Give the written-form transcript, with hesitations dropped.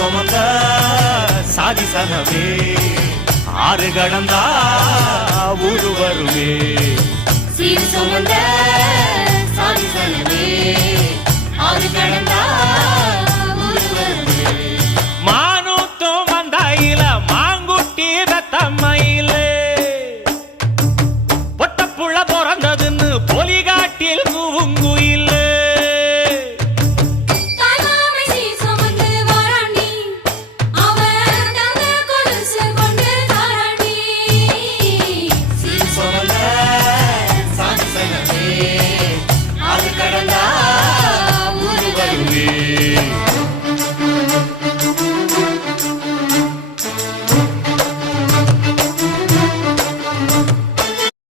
சுமந்த சாதி சனமே ஆறு கடந்தா ஊரு வருமே சீர் சுமந்த சாதி சனமே ஆறு கடந்தா ஊரு வருமே மானூத்தும் வந்தாயில மாங்குட்டி தத்தம்மையிலே பொட்டப்புள்ள பிறந்ததுன்னு பொலிகாட்டில்